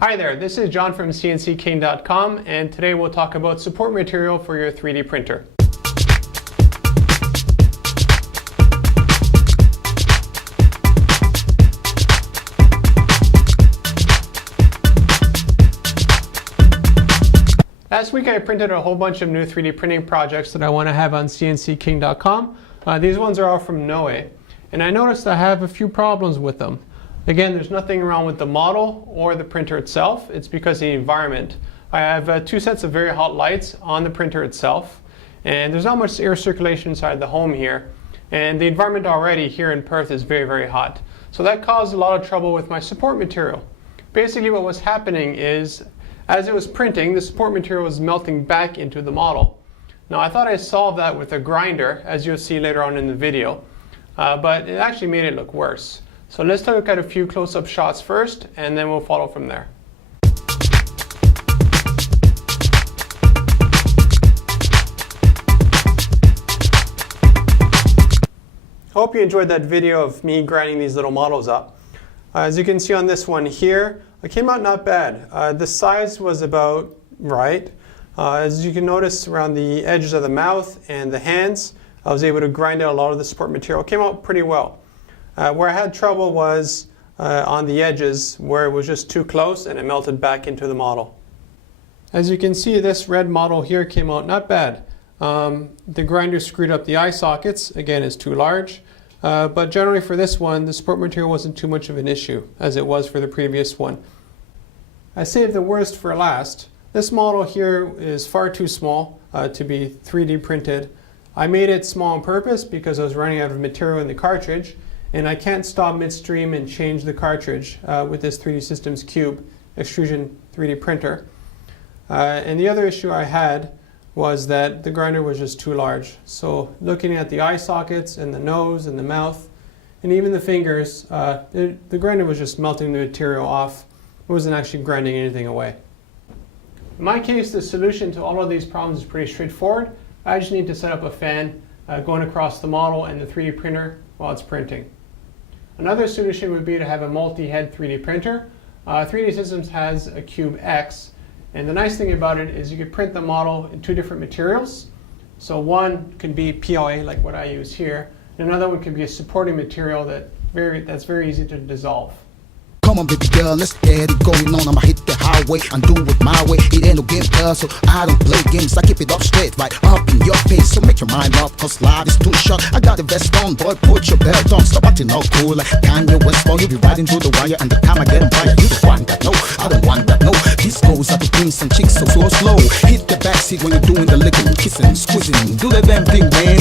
Hi there, this is John from CNCKing.com, and today we'll talk about support material for your 3D printer. Last week I printed a whole bunch of new 3D printing projects that I want to have on CNCKing.com. These ones are all from Noe, and I noticed I have a few problems with them. Again, there's nothing wrong with the model or the printer itself. It's because of the environment. I have two sets of very hot lights on the printer itself, and there's not much air circulation inside the home here. And the environment already here in Perth is very, very hot. So that caused a lot of trouble with my support material. Basically what was happening is, as it was printing, the support material was melting back into the model. Now I thought I solved that with a grinder, as you'll see later on in the video, but it actually made it look worse. So let's look at a few close-up shots first, and then we'll follow from there. Hope you enjoyed that video of me grinding these little models up. As you can see on this one here, it came out not bad. The size was about right. As you can notice around the edges of the mouth and the hands, I was able to grind out a lot of the support material. It came out pretty well. Where I had trouble was on the edges, where it was just too close and it melted back into the model. As you can see, this red model here came out not bad. The grinder screwed up the eye sockets. Again, it's too large. But generally for this one, the support material wasn't too much of an issue, as it was for the previous one. I saved the worst for last. This model here is far too small to be 3D printed. I made it small on purpose because I was running out of material in the cartridge, and I can't stop midstream and change the cartridge with this 3D Systems Cube extrusion 3D printer. And the other issue I had was that the grinder was just too large. So looking at the eye sockets and the nose and the mouth and even the fingers, the grinder was just melting the material off. It wasn't actually grinding anything away. In my case, the solution to all of these problems is pretty straightforward. I just need to set up a fan going across the model and the 3D printer while it's printing. Another solution would be to have a multi-head 3D printer. 3D Systems has a Cube X, and the nice thing about it is you could print the model in two different materials. So one can be PLA, like what I use here, and another one can be a supporting material that's very easy to dissolve. Come on, baby girl, let's get it going on. I'ma hit the highway and do it my way. It ain't no game, girl, so I don't play games. I keep it up straight, right up in your face. So make your mind up, cause life is too short. I got the vest on, boy, put your belt on. Stop acting all cool like Kanye West. You'll be riding through the wire, and the time I get by, you the one that no, I don't want that, no. This goes out to bring some chicks so slow. Hit the backseat when you're doing the licking, kissing, squeezing. Do the damn thing, man.